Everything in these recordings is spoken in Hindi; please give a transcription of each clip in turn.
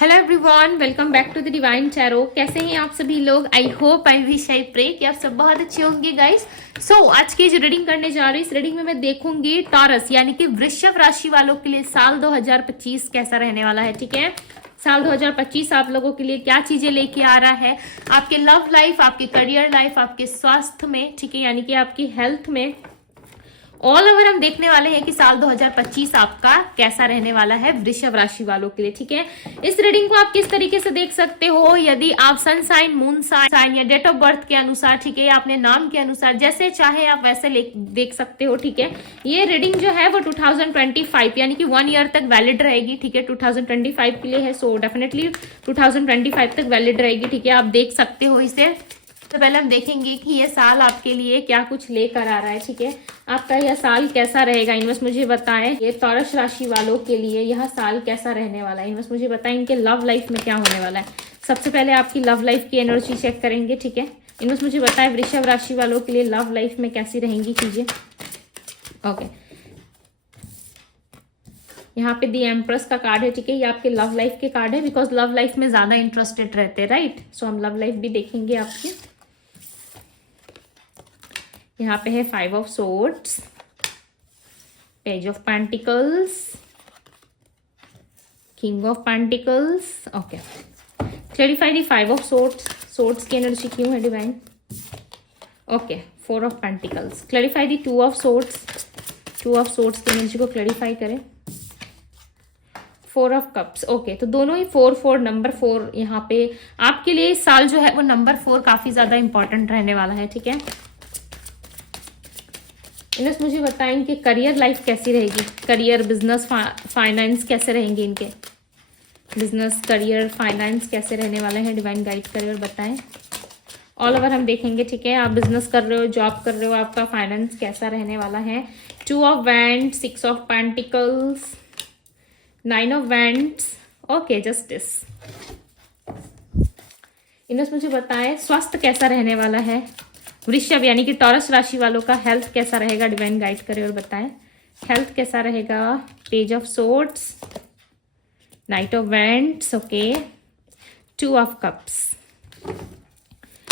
Hello everyone, welcome back to the divine tarot. कैसे हैं आप सभी लोग? I hope, I wish, I pray कि आप सब बहुत अच्छे होंगे गाइस। सो आज की जो रीडिंग करने जा रही हूँ, इस रीडिंग में मैं देखूंगी टॉरस यानी कि वृषभ राशि वालों के लिए साल 2025 कैसा रहने वाला है। ठीक है, साल 2025 आप लोगों के लिए क्या चीजें लेके आ रहा है आपके लव लाइफ, आपके करियर लाइफ, आपके स्वास्थ्य में, ठीक है, यानी कि आपकी हेल्थ में। ऑल ओवर हम देखने वाले हैं कि साल 2025 आपका कैसा रहने वाला है वृषभ राशि वालों के लिए। ठीक है, इस रीडिंग को आप किस तरीके से देख सकते हो, यदि आप सन साइन, मून साइन या डेट ऑफ बर्थ के अनुसार, ठीक है, या अपने नाम के अनुसार जैसे चाहे आप वैसे देख सकते हो। ठीक है, ये रीडिंग जो है वो 2025 यानी कि 1 ईयर तक वैलिड रहेगी। ठीक है, 2025 के लिए है, सो डेफिनेटली 2025 तक वैलिड रहेगी। ठीक है, आप देख सकते हो इसे। तो पहले हम देखेंगे कि ये साल आपके लिए क्या कुछ लेकर आ रहा है। ठीक है, आपका यह साल कैसा रहेगा, यूनिवर्स मुझे बताएं। ये टॉरस राशि वालों के लिए यह साल कैसा रहने वाला है, यूनिवर्स मुझे बताएं इनके लव लाइफ में क्या होने वाला है। सबसे पहले आपकी लव लाइफ की एनर्जी चेक करेंगे। ठीक है, यूनिवर्स मुझे बताएं वृषभ राशि वालों के लिए लव लाइफ में कैसी रहेंगी चीजें। ओके, यहाँ पे दी एम्प्रेस का कार्ड है। ठीक है, ये आपके लव लाइफ के कार्ड है, बिकॉज लव लाइफ में ज्यादा इंटरेस्टेड रहते हैं, राइट। सो हम लव लाइफ भी देखेंगे आपकी। यहाँ पे है 5 of swords, page of pentacles, king of pentacles. Okay, clarify the 5 of swords. Swords की एनर्जी क्यों है divine? Okay, 4 of pentacles. Clarify the 2 of swords. 2 of swords की एनर्जी को क्लैरिफाई करें। 4 ऑफ कप्स। ओके, तो दोनों ही 4 नंबर 4 यहाँ पे आपके लिए इस साल जो है वो नंबर 4 काफी ज्यादा इंपॉर्टेंट रहने वाला है। ठीक है, इनस मुझे बताएं कि करियर लाइफ कैसी रहेगी, करियर, बिजनेस, फाइनेंस कैसे रहेंगे इनके। बिजनेस, करियर, फाइनेंस कैसे रहने वाले हैं, डिवाइन गाइड करियर बताएं। ऑल ओवर हम देखेंगे। ठीक है, आप बिजनेस कर रहे हो, जॉब कर रहे हो, आपका फाइनेंस कैसा रहने वाला है। 2 of wand, 6 of pentacles, 9 of wands. Okay, justice. इनस मुझे बताएं स्वास्थ्य कैसा रहने वाला है वृषभ यानी कि टॉरस राशि वालों का। हेल्थ कैसा रहेगा, डिवाइन गाइड करे और बताएं हेल्थ कैसा रहेगा। Page of swords, night of wands. Okay, 2 of cups.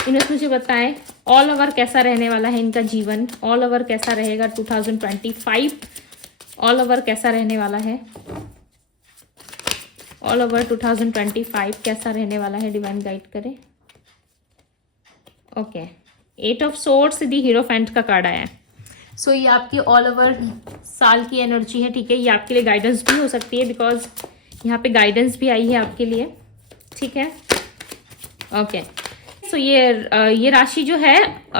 इन्हें मुझे बताएं ऑल ओवर कैसा रहने वाला है इनका जीवन। ऑल ओवर कैसा रहेगा 2025, ऑल ओवर कैसा रहने वाला है। ऑल ओवर 2025 कैसा रहने वाला है, डिवाइन गाइड करे। ओके, 8 ऑफ सोर्ड्स, दी हीरोफेंट का कार्ड आया है। सो ये आपकी ऑल ओवर साल की एनर्जी है। ठीक है, ये आपके लिए गाइडेंस भी हो सकती है, बिकॉज यहाँ पे गाइडेंस भी आई है आपके लिए। ठीक है, ओके। सो ये राशि जो है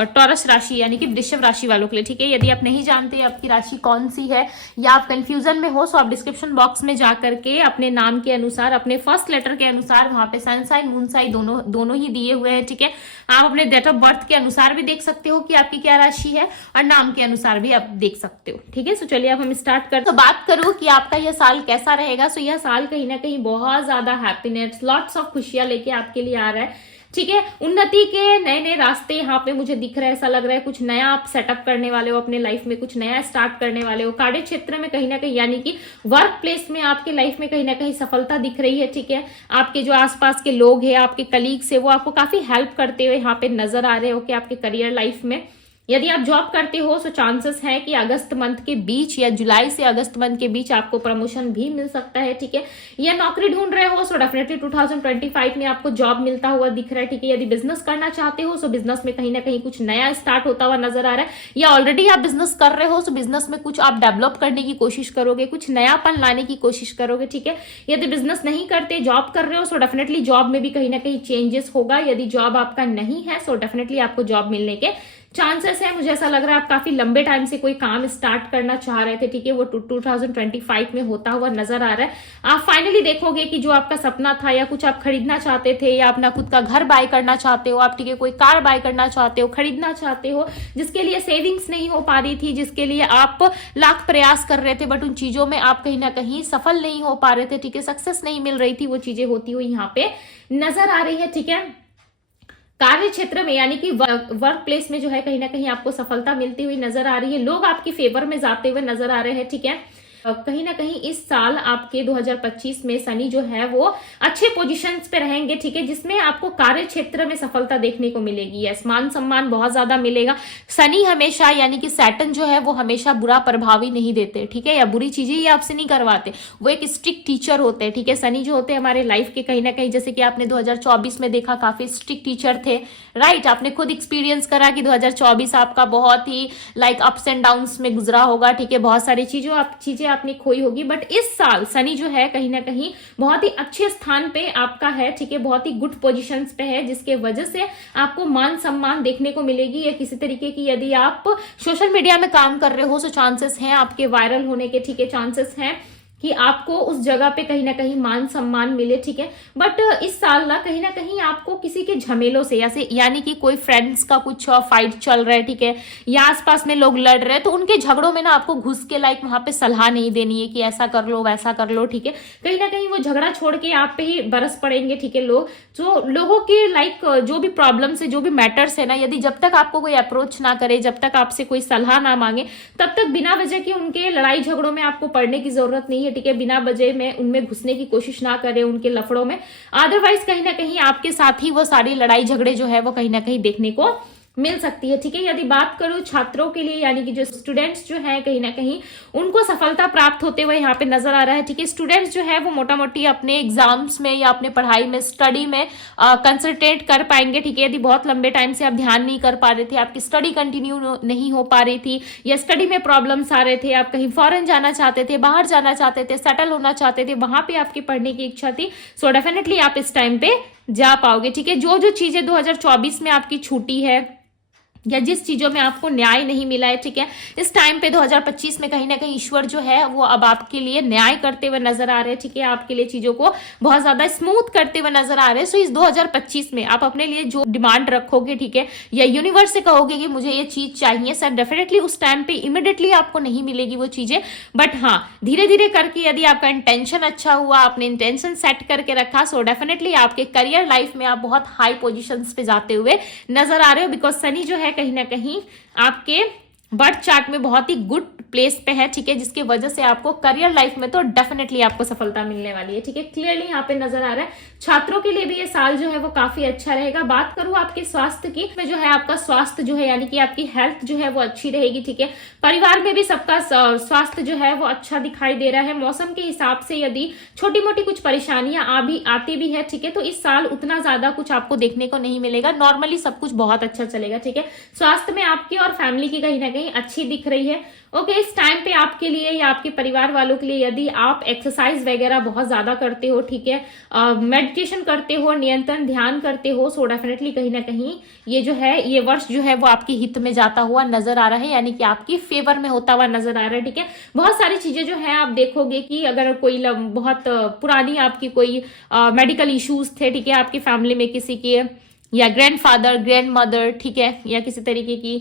टॉरस राशि यानी कि वृषभ राशि वालों के लिए। ठीक है, यदि आप नहीं जानते आपकी राशि कौन सी है या आप कंफ्यूजन में हो, सो आप डिस्क्रिप्शन बॉक्स में जा करके अपने नाम के अनुसार, अपने फर्स्ट लेटर के अनुसार, वहां पे सन साइन, मून साइन दोनों ही दिए हुए हैं। ठीक है, आप अपने डेट ऑफ बर्थ के अनुसार भी देख सकते हो कि आपकी क्या राशि है और नाम के अनुसार भी आप देख सकते हो। ठीक है, सो चलिए अब हम स्टार्ट करते। तो बात करूं कि आपका यह साल कैसा रहेगा, सो यह साल कहीं ना कहीं बहुत ज्यादा हैप्पीनेस, लॉट्स ऑफ खुशियां लेके आपके लिए आ रहा है। ठीक है, उन्नति के नए नए रास्ते यहाँ पे मुझे दिख रहा है। ऐसा लग रहा है कुछ नया आप सेटअप करने वाले हो अपने लाइफ में, कुछ नया स्टार्ट करने वाले हो कार्य क्षेत्र में कहीं ना कहीं, यानी कि वर्क प्लेस में आपके लाइफ में कहीं ना कहीं सफलता दिख रही है। ठीक है, आपके जो आसपास के लोग हैं, आपके कलीग्स है, वो आपको काफी हेल्प करते हुए यहाँ पे नजर आ रहे हो कि आपके करियर लाइफ में। यदि आप जॉब करते हो तो चांसेस है कि अगस्त मंथ के बीच या जुलाई से अगस्त मंथ के बीच आपको प्रमोशन भी मिल सकता है। ठीक है, या नौकरी ढूंढ रहे हो सो डेफिनेटली 2025 में आपको जॉब मिलता हुआ दिख रहा है। ठीक है, यदि बिजनेस करना चाहते हो सो बिजनेस में कहीं ना कहीं कुछ नया स्टार्ट होता हुआ नजर आ रहा है, या ऑलरेडी आप बिजनेस कर रहे हो सो बिजनेस में कुछ आप डेवलप करने की कोशिश करोगे, कुछ नयापन लाने की कोशिश करोगे। ठीक है, यदि बिजनेस नहीं करते, जॉब कर रहे हो सो डेफिनेटली जॉब में भी कहीं ना कहीं चेंजेस होगा। यदि जॉब आपका नहीं है सो डेफिनेटली आपको जॉब मिलने के चांसेस है। मुझे ऐसा लग रहा है आप काफी लंबे टाइम से कोई काम स्टार्ट करना चाह रहे थे। ठीक है, वो 2025 में होता हुआ नजर आ रहा है। आप फाइनली देखोगे कि जो आपका सपना था या कुछ आप खरीदना चाहते थे या अपना खुद का घर बाय करना चाहते हो आप, ठीक है, कोई कार बाय करना चाहते हो, खरीदना चाहते हो, जिसके लिए सेविंग्स नहीं हो पा रही थी, जिसके लिए आप लाख प्रयास कर रहे थे, बट उन चीजों में आप कहीं ना कहीं सफल नहीं हो पा रहे थे। ठीक है, सक्सेस नहीं मिल रही थी, वो चीजें होती हुई यहाँ पे नजर आ रही है। ठीक है, कार्य क्षेत्र में यानी कि वर्क प्लेस में जो है कहीं ना कहीं आपको सफलता मिलती हुई नजर आ रही है। लोग आपकी फेवर में जाते हुए नजर आ रहे हैं। ठीक है, कहीं ना कहीं इस साल आपके 2025 में शनि जो है वो अच्छे पोजीशंस पे रहेंगे, ठीक है, जिसमें आपको कार्य क्षेत्र में सफलता देखने को मिलेगी। यस, मान सम्मान बहुत ज्यादा मिलेगा। शनि हमेशा यानी कि सैटर्न जो है वो हमेशा बुरा प्रभावी नहीं देते, ठीक है, या बुरी चीजें ये आपसे नहीं करवाते। वो एक स्ट्रिक्ट टीचर होते हैं, ठीक है। शनि जो होते हैं हमारे लाइफ के कहीं ना कहीं, जैसे कि आपने 2024 में देखा काफी स्ट्रिक्ट टीचर थे, राइट। आपने खुद एक्सपीरियंस करा कि 2024 आपका बहुत ही लाइक अप्स एंड डाउन्स में गुजरा होगा, ठीक है, बहुत सारी चीजें आपने खोई होगी। बट इस साल शनि जो है कहीं ना कहीं बहुत ही अच्छे स्थान पे आपका है, ठीक है, बहुत ही गुड पोजीशंस पे है, जिसके वजह से आपको मान सम्मान देखने को मिलेगी। या किसी तरीके की यदि आप सोशल मीडिया में काम कर रहे हो तो चांसेस हैं आपके वायरल होने के, ठीक है, चांसेस हैं कि आपको उस जगह पे कहीं ना कहीं मान सम्मान मिले, ठीक है। बट इस साल ना कहीं आपको किसी के झमेलों से यानी कि कोई फ्रेंड्स का कुछ फाइट चल रहा है, ठीक है, या आसपास में लोग लड़ रहे हैं, तो उनके झगड़ों में ना आपको घुस के लाइक वहां पे सलाह नहीं देनी है कि ऐसा कर लो वैसा कर लो, ठीक है। कहीं ना कहीं वो झगड़ा छोड़ के आप पे ही बरस पड़ेंगे, ठीक है। लोगों के लाइक जो भी प्रॉब्लम्स है, जो भी मैटर्स है ना, यदि जब तक आपको कोई अप्रोच ना करे, जब तक आपसे कोई सलाह ना मांगे, तब तक बिना वजह के उनके लड़ाई झगड़ों में आपको पड़ने की जरूरत नहीं है, ठीक है। बिना वजह में उनमें घुसने की कोशिश ना करें, उनके लफड़ों में। अदरवाइज कहीं ना कहीं आपके साथ ही वो सारी लड़ाई झगड़े जो है वो कहीं ना कहीं देखने को मिल सकती है, ठीक है। यदि बात करूं छात्रों के लिए, यानी कि जो स्टूडेंट्स जो है कहीं ना कहीं उनको सफलता प्राप्त होते हुए यहाँ पे नजर आ रहा है, ठीक है। स्टूडेंट्स जो है वो मोटा मोटी अपने एग्जाम्स में या अपने पढ़ाई में, स्टडी में कंसंट्रेट कर पाएंगे, ठीक है। यदि बहुत लंबे टाइम से आप ध्यान नहीं कर पा रहे थे, आपकी स्टडी कंटिन्यू नहीं हो पा रही थी, या स्टडी में प्रॉब्लम्स आ रहे थे, आप कहीं फॉरेन जाना चाहते थे, बाहर जाना चाहते थे, सेटल होना चाहते थे, वहां पे आपकी पढ़ने की इच्छा थी, सो डेफिनेटली आप इस टाइम पे जा पाओगे, ठीक है। जो चीजें 2024 में आपकी छूटी है या जिस चीजों में आपको न्याय नहीं मिला है, ठीक है, इस टाइम पे 2025 में कहीं ना कहीं ईश्वर जो है वो अब आपके लिए न्याय करते हुए नजर आ रहे हैं, ठीक है। आपके लिए चीजों को बहुत ज्यादा स्मूथ करते हुए नजर आ रहे हैं। सो इस 2025 में आप अपने लिए जो डिमांड रखोगे, ठीक है, या यूनिवर्स से कहोगे कि मुझे ये चीज चाहिए, सर डेफिनेटली उस टाइम पे इमिडिएटली आपको नहीं मिलेगी वो चीजें, बट हाँ धीरे धीरे करके यदि आपका इंटेंशन अच्छा हुआ, आपने इंटेंशन सेट करके रखा, सो डेफिनेटली आपके करियर लाइफ में आप बहुत हाई पोजिशन पे जाते हुए नजर आ रहे हो। बिकॉज शनि जो है कहीं ना कहीं आपके बर्थ चार्ट में बहुत ही गुड प्लेस पे है, ठीक है, जिसकी वजह से आपको करियर लाइफ में तो डेफिनेटली आपको सफलता मिलने वाली है, ठीक है। क्लियरली यहाँ पे नजर आ रहा है। छात्रों के लिए भी ये साल जो है वो काफी अच्छा रहेगा। बात करूं आपके स्वास्थ्य की, में जो है आपका स्वास्थ्य जो है यानी कि आपकी हेल्थ जो है वो अच्छी रहेगी, ठीक है। परिवार में भी सबका स्वास्थ्य जो है वो अच्छा दिखाई दे रहा है। मौसम के हिसाब से यदि छोटी मोटी कुछ परेशानियां आती भी है, ठीक है, तो इस साल उतना ज्यादा कुछ आपको देखने को नहीं मिलेगा। नॉर्मली सब कुछ बहुत अच्छा चलेगा, ठीक है। स्वास्थ्य में आपकी और फैमिली की कहीं ना कहीं अच्छी दिख रही है। ओके, इस टाइम पे आपके लिए या आपके परिवार वालों के लिए यदि आप एक्सरसाइज वगैरह बहुत ज्यादा करते हो, ठीक है, मेडिटेशन करते हो, नियंत्रण ध्यान करते हो, सो डेफिनेटली कहीं ना कहीं ये जो है ये वर्ष जो है वो आपके हित में जाता हुआ नजर आ रहा है, यानी कि आपकी फेवर में होता हुआ नजर आ रहा है, ठीक है। बहुत सारी चीजें जो है आप देखोगे कि अगर कोई बहुत पुरानी आपकी कोई मेडिकल इश्यूज थे, ठीक है, आपकी फैमिली में किसी के या ग्रैंडफादर ग्रैंड मदर, ठीक है, या किसी तरीके की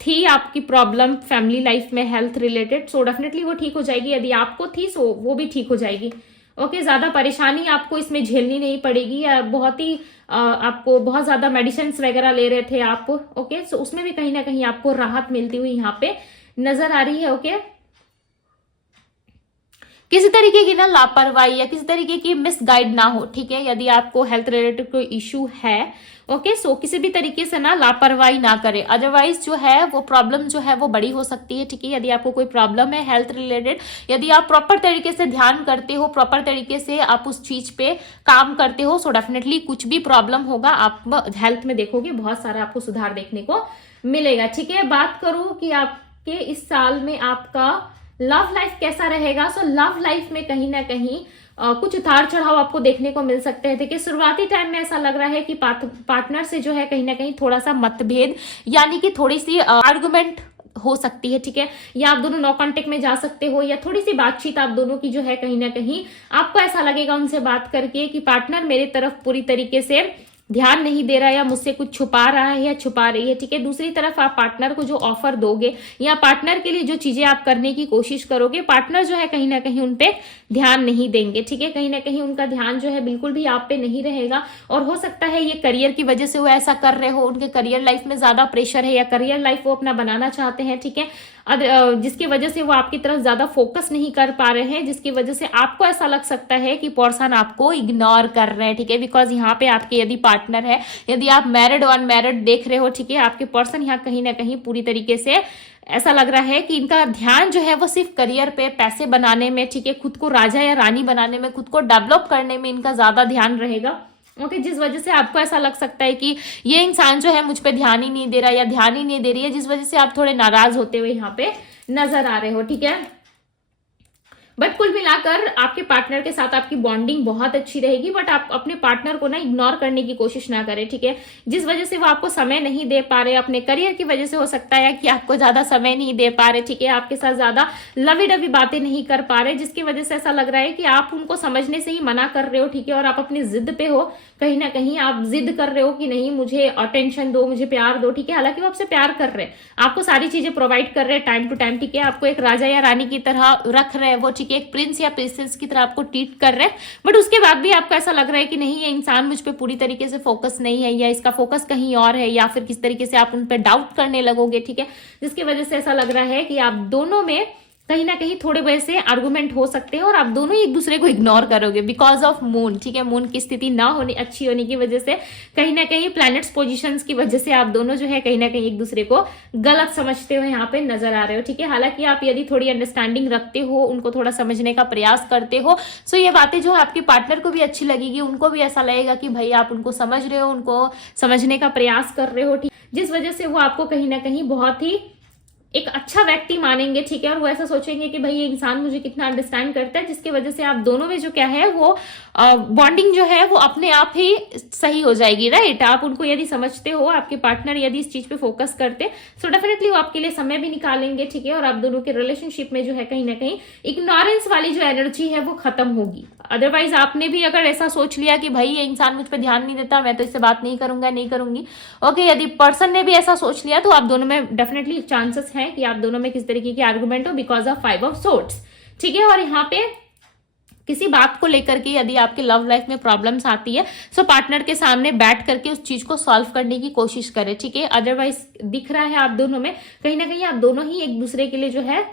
थी आपकी प्रॉब्लम फैमिली लाइफ में हेल्थ रिलेटेड, सो डेफिनेटली वो ठीक हो जाएगी। यदि आपको थी सो वो भी ठीक हो जाएगी। ओके, ज्यादा परेशानी आपको इसमें झेलनी नहीं पड़ेगी, या बहुत ही आपको बहुत ज्यादा मेडिसिन वगैरह ले रहे थे आप, ओके, सो उसमें भी कहीं ना कहीं आपको राहत मिलती हुई यहाँ पे नजर आ रही है। ओके, किसी तरीके की ना लापरवाही या किसी तरीके की मिसगाइड ना हो, ठीक है। यदि आपको हेल्थ रिलेटेड कोई इश्यू है, ओके, सो किसी भी तरीके से ना लापरवाही ना करें, अदरवाइज जो है वो प्रॉब्लम जो है वो बड़ी हो सकती है, ठीक है। यदि आपको कोई प्रॉब्लम है हेल्थ रिलेटेड, यदि आप प्रॉपर तरीके से ध्यान करते हो, प्रॉपर तरीके से आप उस चीज पे काम करते हो, सो डेफिनेटली कुछ भी प्रॉब्लम होगा आप हेल्थ में देखोगे बहुत सारा आपको सुधार देखने को मिलेगा, ठीक है। बात करूं कि आपके इस साल में आपका लव लाइफ कैसा रहेगा, सो लव लाइफ में कहीं ना कहीं कुछ उतार चढ़ाव आपको देखने को मिल सकते हैं, देखिए शुरुआती टाइम में ऐसा लग रहा है कि पार्टनर से जो है कहीं ना कहीं थोड़ा सा मतभेद यानी कि थोड़ी सी आर्गुमेंट हो सकती है, ठीक है, या आप दोनों नो कांटेक्ट में जा सकते हो, या थोड़ी सी बातचीत आप दोनों की जो है कहीं ना कहीं आपको ऐसा लगेगा उनसे बात करके कि पार्टनर मेरे तरफ पूरी तरीके से ध्यान नहीं दे रहा है या मुझसे कुछ छुपा रहा है या छुपा रही है, ठीक है। दूसरी तरफ आप पार्टनर को जो ऑफर दोगे या पार्टनर के लिए जो चीजें आप करने की कोशिश करोगे, पार्टनर जो है कहीं ना कहीं उन पे ध्यान नहीं देंगे, ठीक है। कहीं ना कहीं उनका ध्यान जो है बिल्कुल भी आप पे नहीं रहेगा, और हो सकता है ये करियर की वजह से वो ऐसा कर रहे हो, उनके करियर लाइफ में ज्यादा प्रेशर है या करियर लाइफ वो अपना बनाना चाहते हैं, ठीक है। जिसकी वजह से वो आपकी तरफ ज्यादा फोकस नहीं कर पा रहे हैं, जिसकी वजह से आपको ऐसा लग सकता है कि पर्सन आपको इग्नोर कर रहे हैं, ठीक है। बिकॉज यहाँ पे आपके यदि पार्टनर है, यदि आप मैरिड और अनमैरिड देख रहे हो, ठीक है, आपके पर्सन यहाँ कहीं ना कहीं पूरी तरीके से ऐसा लग रहा है कि इनका ध्यान जो है वो सिर्फ करियर पे, पैसे बनाने में, ठीक है, खुद को राजा या रानी बनाने में, खुद को डेवलप करने में इनका ज्यादा ध्यान रहेगा। ओके, जिस वजह से आपको ऐसा लग सकता है कि ये इंसान जो है मुझ पे ध्यान ही नहीं दे रहा या ध्यान ही नहीं दे रही है, जिस वजह से आप थोड़े नाराज होते हुए यहाँ पे नजर आ रहे हो, ठीक है। बट कुल मिलाकर आपके पार्टनर के साथ आपकी बॉन्डिंग बहुत अच्छी रहेगी, बट आप अपने पार्टनर को ना इग्नोर करने की कोशिश ना करें, ठीक है। जिस वजह से वो आपको समय नहीं दे पा रहे, अपने करियर की वजह से हो सकता है कि आपको ज्यादा समय नहीं दे पा रहे, ठीक है, आपके साथ ज्यादा लवी डवी बातें नहीं कर पा रहे, जिसकी वजह से ऐसा लग रहा है कि आप उनको समझने से ही मना कर रहे हो, ठीक है, और आप अपनी जिद पे हो, कहीं ना कहीं आप जिद कर रहे हो कि नहीं मुझे अटेंशन दो, मुझे प्यार दो, ठीक है। हालांकि वो आपसे प्यार कर रहे हैं, आपको सारी चीजें प्रोवाइड कर रहे हैं टाइम टू टाइम, ठीक है, आपको एक राजा या रानी की तरह रख रहे हैं वो, ठीक है, एक प्रिंस या प्रिंसेस की तरह आपको ट्रीट कर रहे हैं। बट उसके बाद भी आपको ऐसा लग रहा है कि नहीं, ये इंसान मुझ पे पूरी तरीके से फोकस नहीं है, या इसका फोकस कहीं और है, या फिर किस तरीके से आप उन पे डाउट करने लगोगे, ठीक है, जिसकी वजह से ऐसा लग रहा है कि आप दोनों में कहीं ना कहीं थोड़े वैसे आर्गुमेंट हो सकते हैं और आप दोनों ही एक दूसरे को इग्नोर करोगे बिकॉज ऑफ मून, ठीक है। मून की स्थिति ना होनी अच्छी होने की वजह से, कहीं ना कहीं प्लैनेट्स पोजीशंस की वजह से आप दोनों जो है कहीं ना कहीं एक दूसरे को गलत समझते हुए यहाँ पे नजर आ रहे हो, ठीक है। हालांकि आप यदि थोड़ी अंडरस्टैंडिंग रखते हो, उनको थोड़ा समझने का प्रयास करते हो, सो ये बातें जो है आपके पार्टनर को भी अच्छी लगेगी, उनको भी ऐसा लगेगा कि भाई आप उनको समझ रहे हो, उनको समझने का प्रयास कर रहे हो, ठीक, जिस वजह से वो आपको कहीं ना कहीं बहुत ही एक अच्छा व्यक्ति मानेंगे, ठीक है, और वो ऐसा सोचेंगे कि भाई ये इंसान मुझे कितना अंडरस्टैंड करता है, जिसकी वजह से आप दोनों में जो क्या है वो बॉन्डिंग जो है वो अपने आप ही सही हो जाएगी, राइट। आप उनको यदि समझते हो, आपके पार्टनर यदि इस चीज पे फोकस करते, सो डेफिनेटली वो आपके लिए समय भी निकालेंगे, ठीक है, और आप दोनों के रिलेशनशिप में जो है कहीं ना कहीं इग्नोरेंस वाली जो एनर्जी है वो खत्म होगी। अदरवाइज आपने भी अगर ऐसा सोच लिया कि भाई ये इंसान मुझ पर ध्यान नहीं देता, मैं तो इससे बात नहीं करूंगा, नहीं करूंगी, ओके, यदि पर्सन ने भी ऐसा सोच लिया तो आप दोनों में डेफिनेटली चांसेस है कि आप दोनों में किस तरीके की आर्गुमेंट हो बिकॉज ऑफ 5 ऑफ सोर्ड्स, ठीक है। और यहाँ पे किसी बात को लेकर के यदि आपके लव लाइफ में प्रॉब्लम्स आती है, सो पार्टनर के सामने बैठ करके उस चीज को सॉल्व करने की कोशिश करें, ठीक है। अदरवाइज दिख रहा है आप दोनों में कहीं ना कहीं आप दोनों ही एक दूसरे के लिए जो है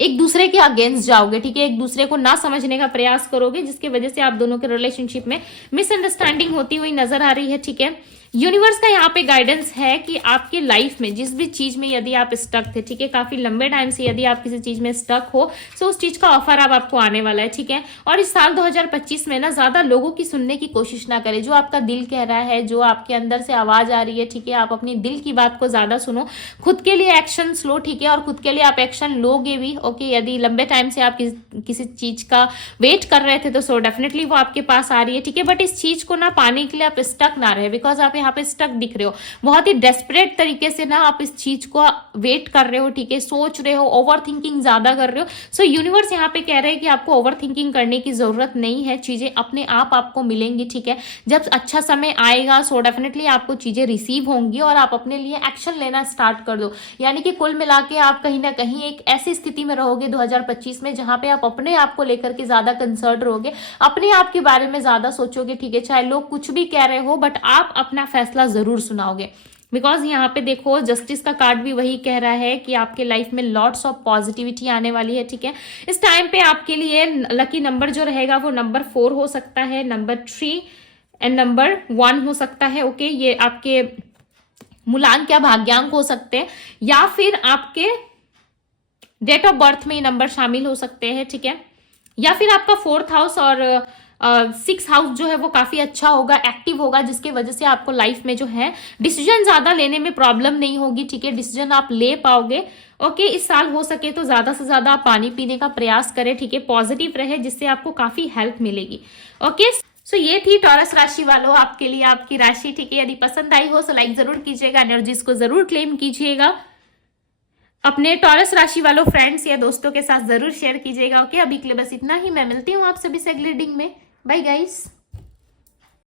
एक दूसरे के अगेंस्ट जाओगे, ठीक है, एक दूसरे को ना समझने का प्रयास करोगे, जिसकी वजह से आप दोनों के रिलेशनशिप में मिसअंडरस्टैंडिंग होती हुई नजर आ रही है, ठीक है। यूनिवर्स का यहाँ पे गाइडेंस है कि आपके लाइफ में जिस भी चीज में यदि आप स्टक थे, ठीक है, काफी लंबे टाइम से यदि आप किसी चीज में स्टक हो, सो उस चीज का ऑफर अब आपको आने वाला है, ठीक है। और इस साल 2025 में ना ज्यादा लोगों की सुनने की कोशिश ना करें, जो आपका दिल कह रहा है, जो आपके अंदर से आवाज आ रही है, ठीक है, आप अपनी दिल की बात को ज्यादा सुनो, खुद के लिए एक्शन लो, ठीक है, और खुद के लिए आप एक्शन लोगे भी, ओके। यदि लंबे टाइम से आप किसी चीज का वेट कर रहे थे तो सो डेफिनेटली वो आपके पास आ रही है, ठीक है। बट इस चीज को ना पाने के लिए आप स्टक ना रहे, बिकॉज आप यहाँ पे स्टक दिख रहे हो, बहुत ही डेस्परेट तरीके से ना आप इस चीज को वेट कर रहे हो, ठीक है, सोच रहे हो, ओवर थिंकिंग ज्यादा कर रहे हो। सो यूनिवर्स यहाँ पे कह रहे हैं कि आपको ओवर थिंकिंग करने की जरूरत नहीं है, चीजें अपने आप आपको मिलेंगी, ठीक है। जब अच्छा समय आएगा सो डेफिनेटली आपको चीजें रिसीव होंगी और आप अपने लिए एक्शन लेना स्टार्ट कर दो। यानी कि कुल मिला के आप कहीं ना कहीं एक ऐसी स्थिति में रहोगे 2025 में जहां पे आप अपने आप को लेकर के ज्यादा कंसर्न रहोगे, अपने आप के बारे में ज्यादा सोचोगे, ठीक है, चाहे लोग कुछ भी कह रहे हो, बट आप अपना फैसला जरूर सुनाओगे। बिकॉज यहाँ पे देखो जस्टिस का कार्ड भी वही कह रहा है कि आपके लाइफ में लॉट्स ऑफ पॉजिटिविटी आने वाली है, ठीक है। इस टाइम पे आपके लिए लकी नंबर जो रहेगा वो नंबर 4 हो सकता है, नंबर 3 एंड नंबर 1 हो सकता है, ओके। ये आपके मूलांक या भाग्यांक हो सकते हैं, या फिर आपके डेट ऑफ बर्थ में ये नंबर शामिल हो सकते हैं, ठीक है। या फिर आपका 4th हाउस और 6th हाउस जो है वो काफी अच्छा होगा, एक्टिव होगा, जिसकी वजह से आपको लाइफ में जो है डिसीजन ज्यादा लेने में प्रॉब्लम नहीं होगी, ठीक है, डिसीजन आप ले पाओगे, ओके। इस साल हो सके तो ज्यादा से ज्यादा आप पानी पीने का प्रयास करें, ठीक है, पॉजिटिव रहे, जिससे आपको काफी हेल्प मिलेगी, ओके। सो ये थी टॉरस राशि वालों आपके लिए आपकी राशि, ठीक है। यदि पसंद आई हो तो लाइक जरूर कीजिएगा, एनर्जीज को जरूर क्लेम कीजिएगा, अपने टॉरस राशि वालों फ्रेंड्स या दोस्तों के साथ जरूर शेयर कीजिएगा, ओके। अभी के लिए बस इतना ही, मैं मिलती हूँ आप सभी से अगली रीडिंग में, बाय गाइस।